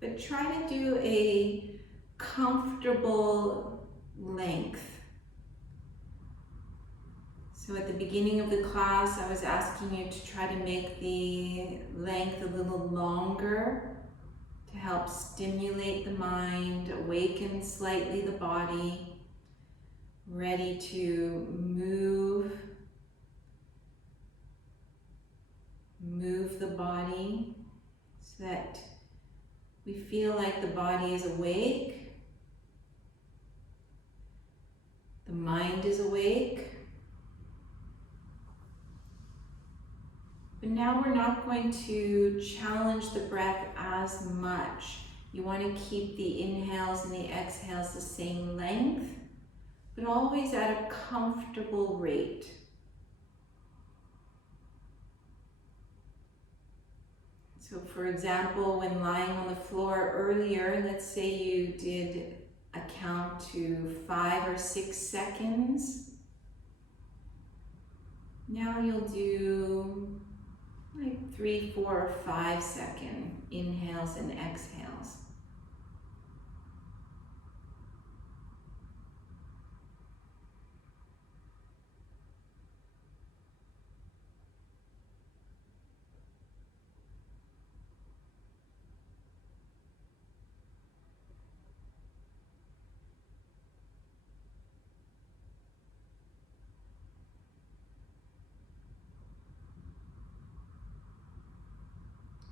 but try to do a comfortable length. So at the beginning of the class, I was asking you to try to make the length a little longer to help stimulate the mind, awaken slightly the body, ready to move the body so that we feel like the body is awake, the mind is awake. But now we're not going to challenge the breath as much. You want to keep the inhales and the exhales the same length, but always at a comfortable rate. So for example, when lying on the floor earlier, let's say you did a count to 5 or 6 seconds. Now you'll do like 3, 4, or 5 second inhales and exhales.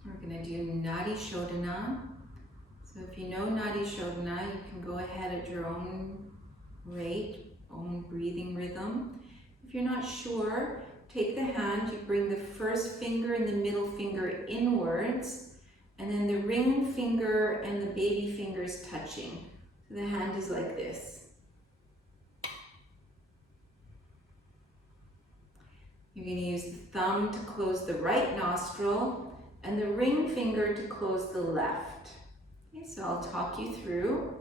We're going to do Nadi Shodhana. So if you know Nadi Shodhana, you can go ahead at your own rate, own breathing rhythm. If you're not sure, take the hand, you bring the first finger and the middle finger inwards, and then the ring finger and the baby fingers touching. So the hand is like this. You're going to use the thumb to close the right nostril and the ring finger to close the left. Okay, so I'll talk you through.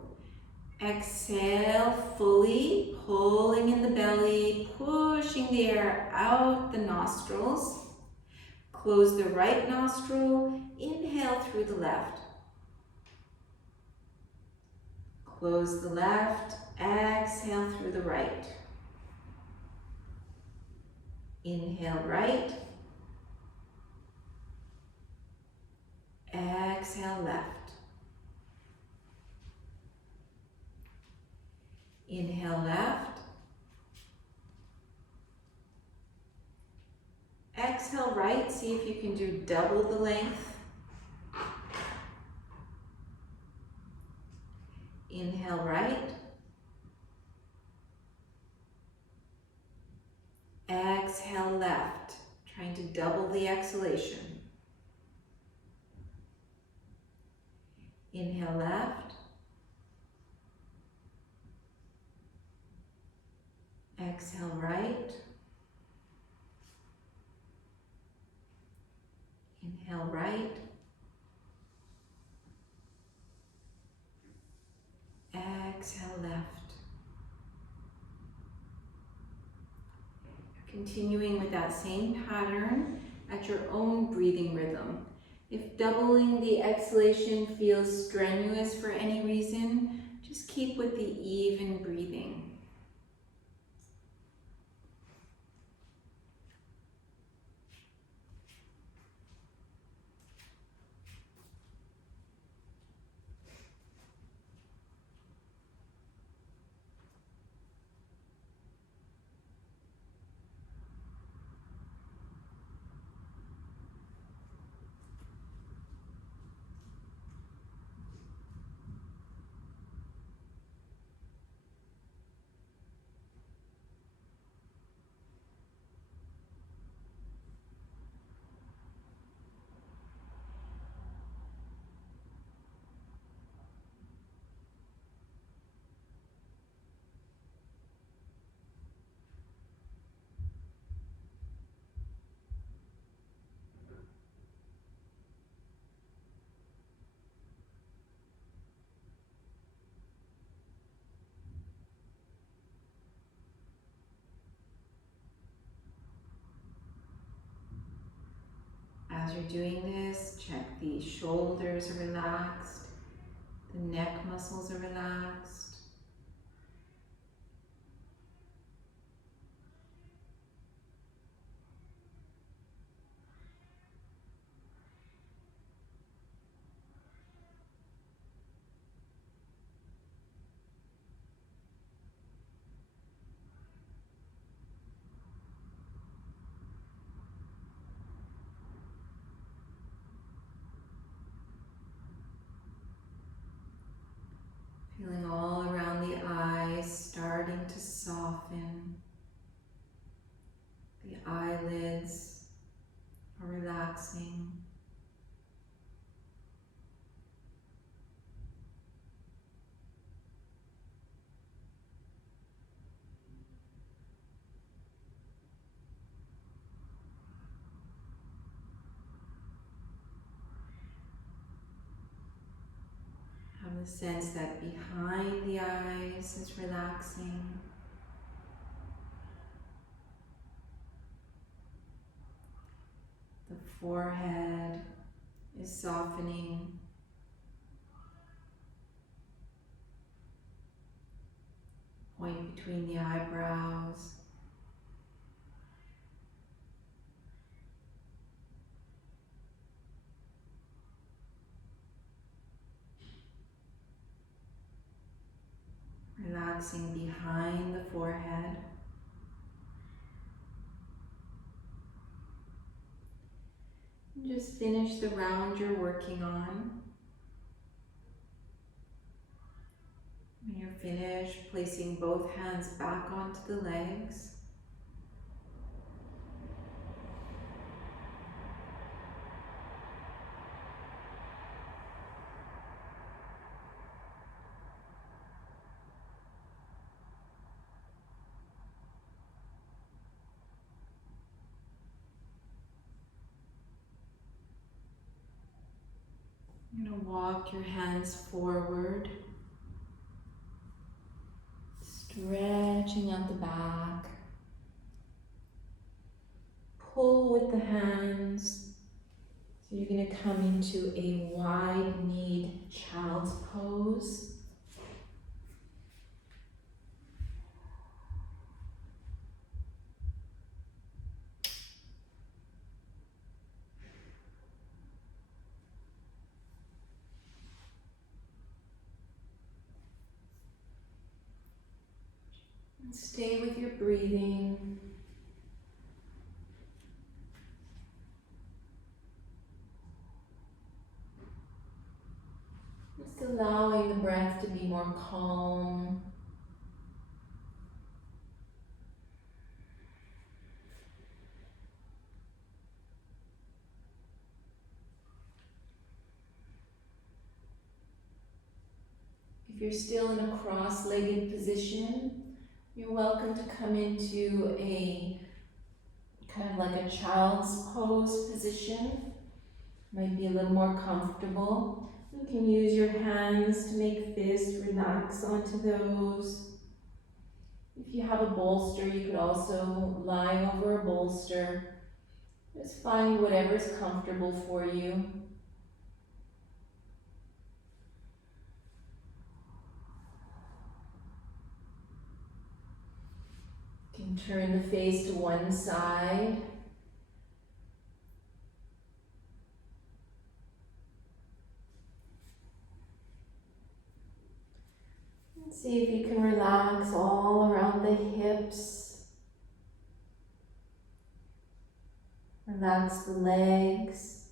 Exhale fully, pulling in the belly, pushing the air out the nostrils. Close the right nostril, inhale through the left. Close the left, exhale through the right. Inhale right. Exhale left. Inhale left. Exhale right. See if you can do double the length. Inhale right. Exhale left. Trying to double the exhalation. Inhale left. Exhale right. Inhale right. Exhale left. Continuing with that same pattern at your own breathing rhythm. If doubling the exhalation feels strenuous for any reason, just keep with the even breathing. As you're doing this, check the shoulders are relaxed, the neck muscles are relaxed. Feeling all around the eyes starting to soften. The eyelids are relaxing. Have the sense that behind the eyes is relaxing. The forehead is softening. Point between the eyebrows. Relaxing behind the forehead. And just finish the round you're working on. When you're finished, placing both hands back onto the legs. You're going to walk your hands forward, stretching out the back. Pull with the hands. So you're going to come into a wide-kneed child's pose. And stay with your breathing. Just allowing the breath to be more calm. If you're still in a cross-legged position, you're welcome to come into a kind of like a child's pose position. might be a little more comfortable. You can use your hands to make fists, relax onto those. If you have a bolster, you could also lie over a bolster. Just find whatever's comfortable for you. You can turn the face to one side. See if you can relax all around the hips. Relax the legs.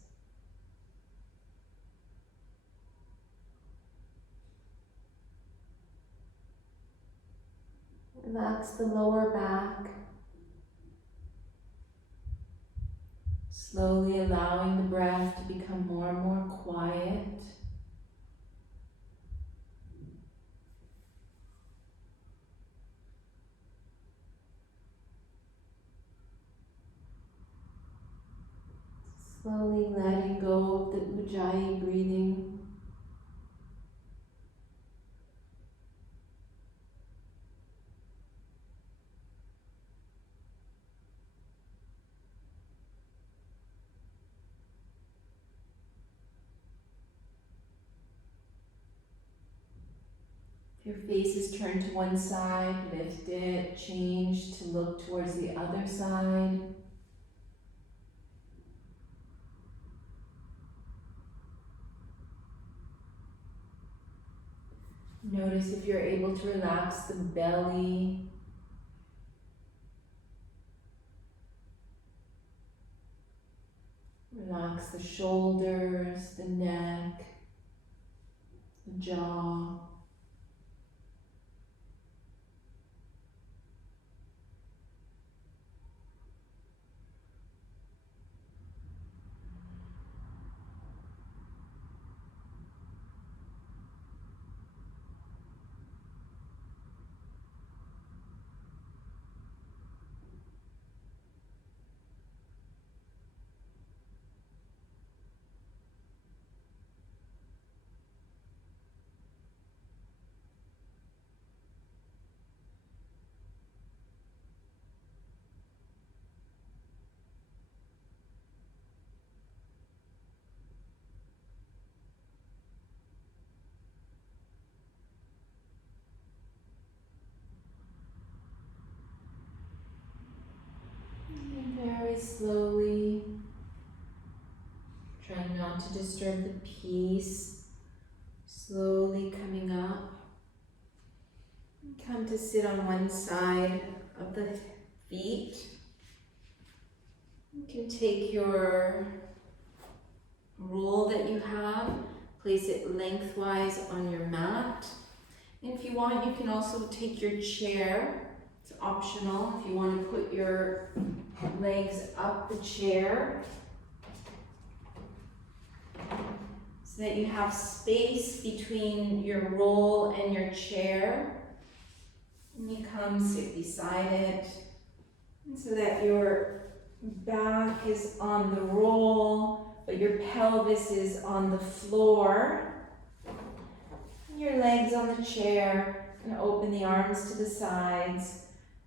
Relax the lower back. Slowly allowing the breath to become more and more quiet. Slowly letting go of the Ujjayi breathing. If your face is turned to one side, lift it, change to look towards the other side. Notice if you're able to relax the belly. Relax the shoulders, the neck, the jaw. Very slowly, trying not to disturb the peace, slowly coming up. Come to sit on one side of the feet. You can take your roll that you have, place it lengthwise on your mat. And if you want, you can also take your chair. It's optional if you want to put your legs up the chair so that you have space between your roll and your chair. And you come sit beside it, and so that your back is on the roll, but your pelvis is on the floor. And your legs on the chair, and open the arms to the sides.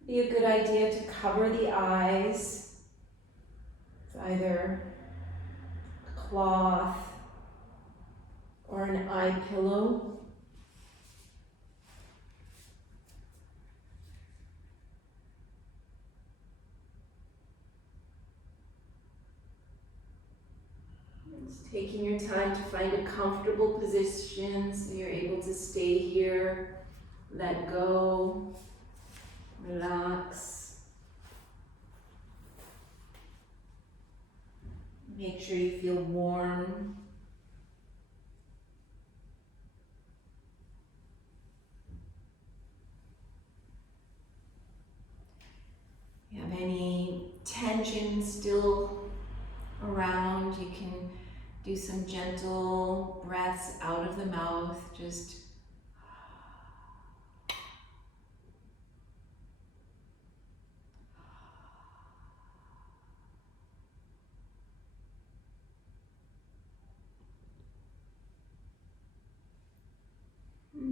Be a good idea to cover the eyes with either a cloth or an eye pillow. Just taking your time to find a comfortable position so you're able to stay here, let go, relax. Make sure you feel warm. If you have any tension still around, you can do some gentle breaths out of the mouth, just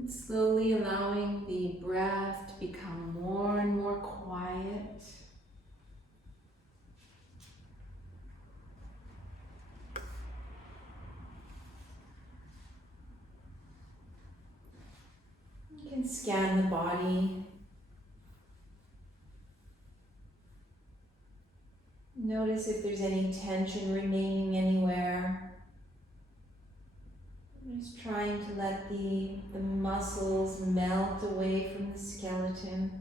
And slowly allowing the breath to become more and more quiet. You can scan the body. Notice if there's any tension remaining anywhere. Just trying to let the muscles melt away from the skeleton.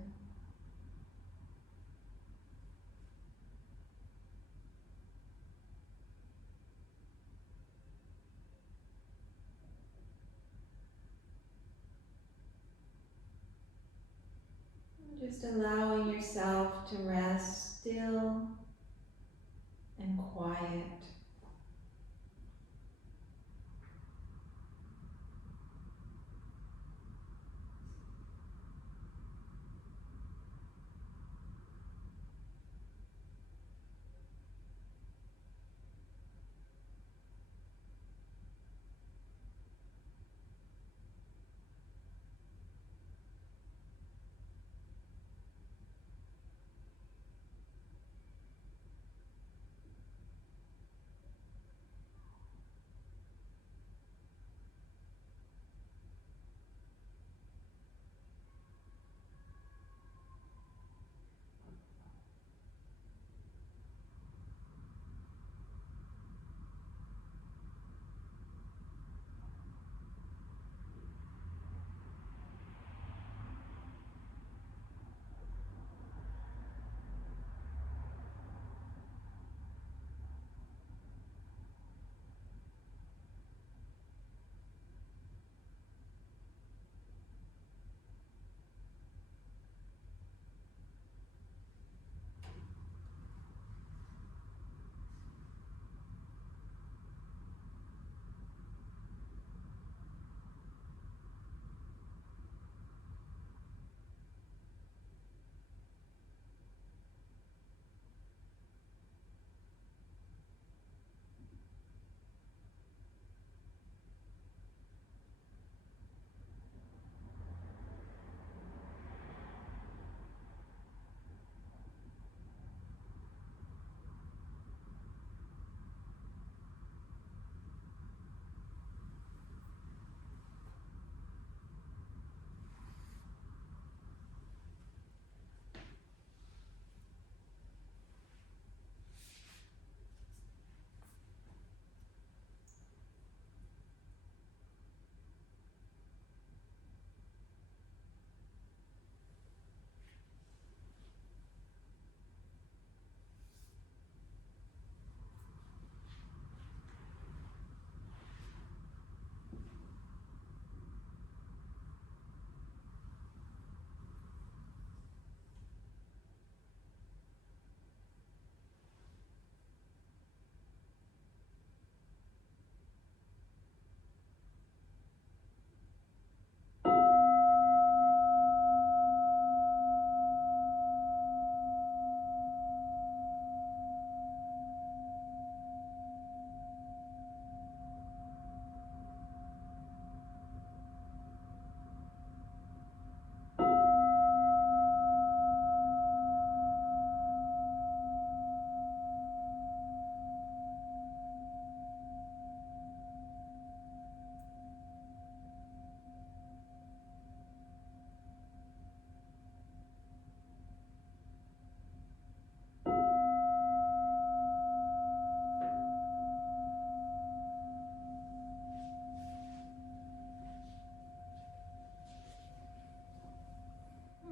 Just allowing yourself to rest still and quiet.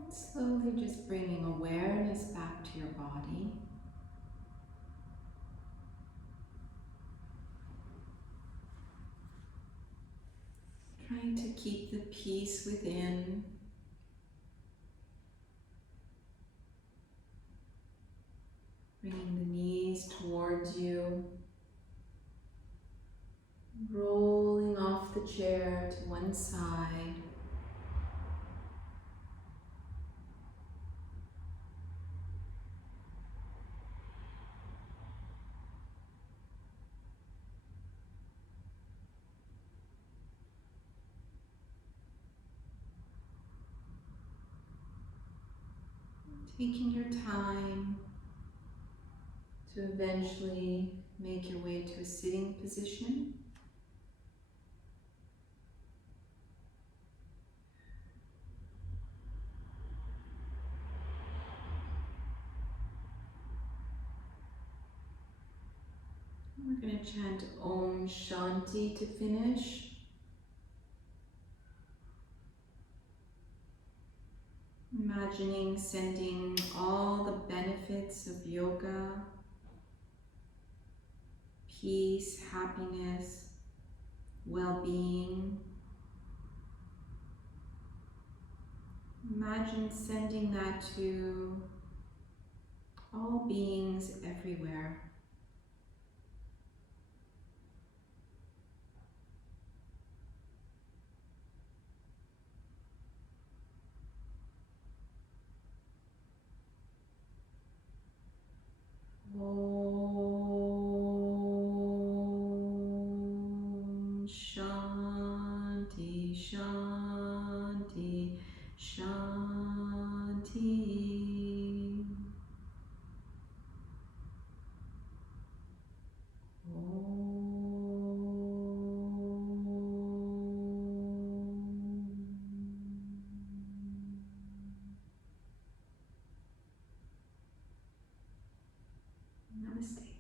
Slowly just bringing awareness back to your body. Trying to keep the peace within. Bringing the knees towards you. Rolling off the chair to one side. Taking your time to eventually make your way to a sitting position. We're going to chant Om Shanti to finish. Imagining sending all the benefits of yoga, peace, happiness, well-being. Imagine sending that to all beings everywhere. Om Shanti, Shanti, Shanti. Namaste.